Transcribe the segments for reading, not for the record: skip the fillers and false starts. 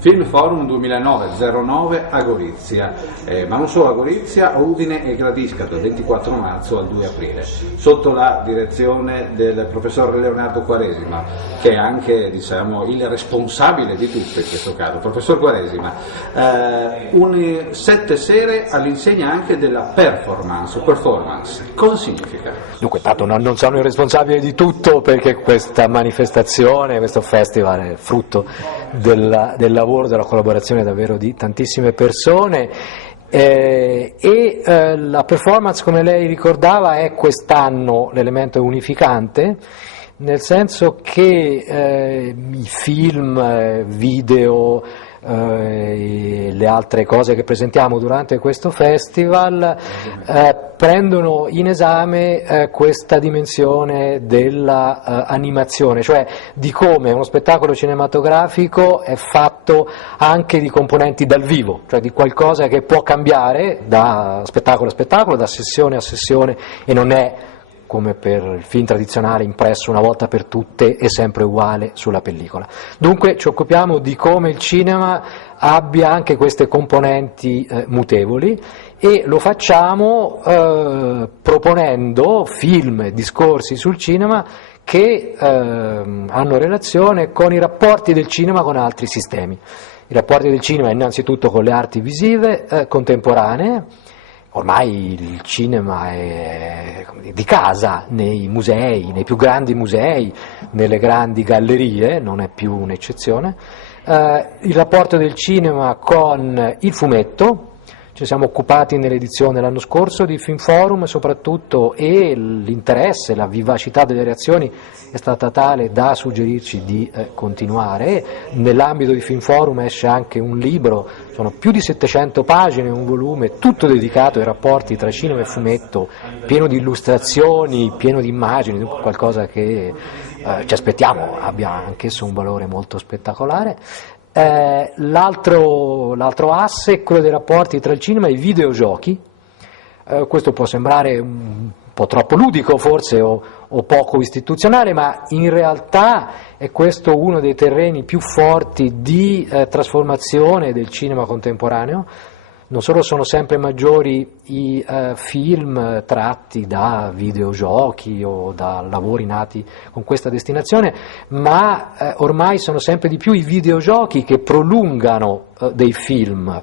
Film Forum 2009 a Gorizia, ma non solo a Gorizia, a Udine e Gradisca dal 24 marzo al 2 aprile, sotto la direzione del professor Leonardo Quaresima, che è anche il responsabile di tutto in questo caso. Professor Quaresima, 7 sere all'insegna anche della performance, cosa significa? Dunque, tanto non sono il responsabile di tutto, perché questa manifestazione, questo festival è frutto del lavoro, della collaborazione davvero di tantissime persone la performance, come lei ricordava, è quest'anno l'elemento unificante, nel senso che i film, video, le altre cose che presentiamo durante questo festival prendono in esame questa dimensione della animazione, cioè di come uno spettacolo cinematografico è fatto anche di componenti dal vivo, cioè di qualcosa che può cambiare da spettacolo a spettacolo, da sessione a sessione, e non è come per il film tradizionale impresso una volta per tutte e sempre uguale sulla pellicola. Dunque ci occupiamo di come il cinema abbia anche queste componenti mutevoli, e lo facciamo proponendo film e discorsi sul cinema che hanno relazione con i rapporti del cinema con altri sistemi. I rapporti del cinema innanzitutto con le arti visive contemporanee. Ormai il cinema è di casa nei musei, nei più grandi musei, nelle grandi gallerie, non è più un'eccezione. Il rapporto del cinema con il fumetto, ci siamo occupati nell'edizione l'anno scorso di Film Forum soprattutto, e l'interesse, la vivacità delle reazioni è stata tale da suggerirci di continuare. Nell'ambito di Film Forum esce anche un libro, sono più di 700 pagine, un volume tutto dedicato ai rapporti tra cinema e fumetto, pieno di illustrazioni, pieno di immagini, qualcosa che ci aspettiamo abbia anch'esso un valore molto spettacolare. L'altro asse è quello dei rapporti tra il cinema e i videogiochi. Questo può sembrare un po' troppo ludico forse o poco istituzionale, ma in realtà è questo uno dei terreni più forti di trasformazione del cinema contemporaneo. Non solo sono sempre maggiori i film tratti da videogiochi o da lavori nati con questa destinazione, ma ormai sono sempre di più i videogiochi che prolungano dei film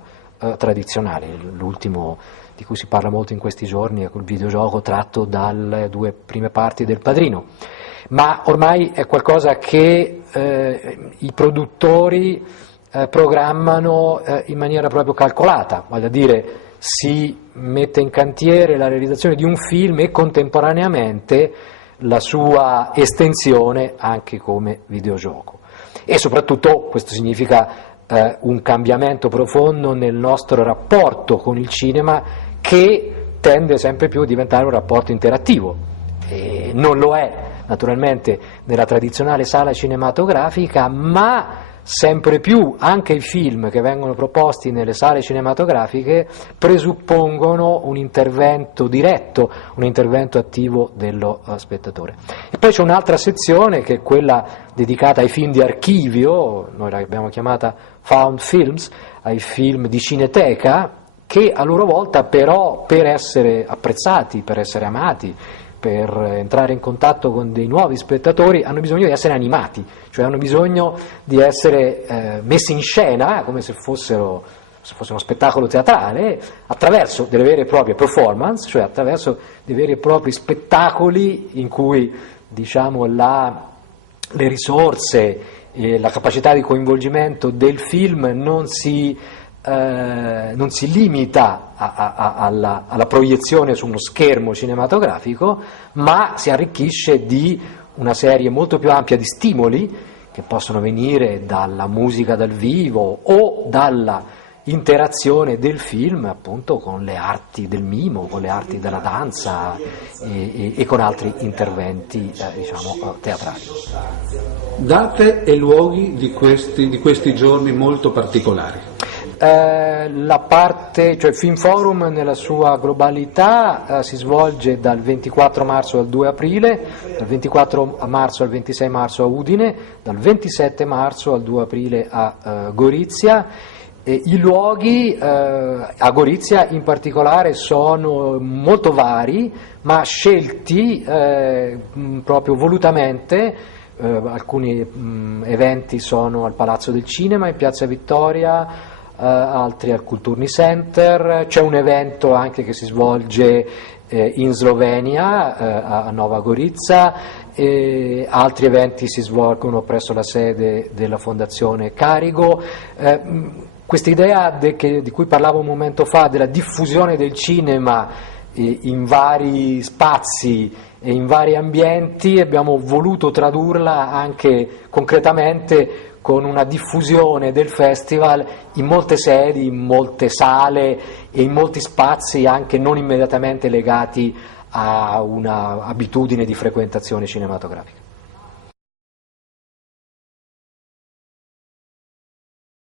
tradizionali. L'ultimo di cui si parla molto in questi giorni è quel videogioco tratto dalle 2 prime parti del Padrino, ma ormai è qualcosa che i produttori programmano in maniera proprio calcolata, vale a dire si mette in cantiere la realizzazione di un film e contemporaneamente la sua estensione anche come videogioco. E soprattutto questo significa un cambiamento profondo nel nostro rapporto con il cinema, che tende sempre più a diventare un rapporto interattivo. E non lo è naturalmente nella tradizionale sala cinematografica, ma sempre più anche i film che vengono proposti nelle sale cinematografiche presuppongono un intervento diretto, un intervento attivo dello spettatore. E poi c'è un'altra sezione che è quella dedicata ai film di archivio, noi l'abbiamo chiamata Found Films, ai film di cineteca, che a loro volta però, per essere apprezzati, per essere amati, per entrare in contatto con dei nuovi spettatori, hanno bisogno di essere animati, cioè hanno bisogno di essere messi in scena come se fosse uno spettacolo teatrale, attraverso delle vere e proprie performance, cioè attraverso dei veri e propri spettacoli in cui, diciamo, le risorse e la capacità di coinvolgimento del film non si limita alla proiezione su uno schermo cinematografico, ma si arricchisce di una serie molto più ampia di stimoli che possono venire dalla musica dal vivo o dalla interazione del film appunto con le arti del mimo, con le arti della danza e con altri interventi teatrali. Date e luoghi di questi giorni molto particolari. la parte, cioè Film Forum nella sua globalità si svolge dal 24 marzo al 2 aprile, dal 24 marzo al 26 marzo a Udine, dal 27 marzo al 2 aprile a Gorizia. I luoghi a Gorizia in particolare sono molto vari, ma scelti proprio volutamente. Alcuni eventi sono al Palazzo del Cinema in Piazza Vittoria, altri al Kulturni Center, c'è un evento anche che si svolge in Slovenia, a Nova Gorica, altri eventi si svolgono presso la sede della Fondazione Carigo. Questa idea di cui parlavo un momento fa, della diffusione del cinema in vari spazi e in vari ambienti, abbiamo voluto tradurla anche concretamente con una diffusione del festival in molte sedi, in molte sale e in molti spazi anche non immediatamente legati a una abitudine di frequentazione cinematografica.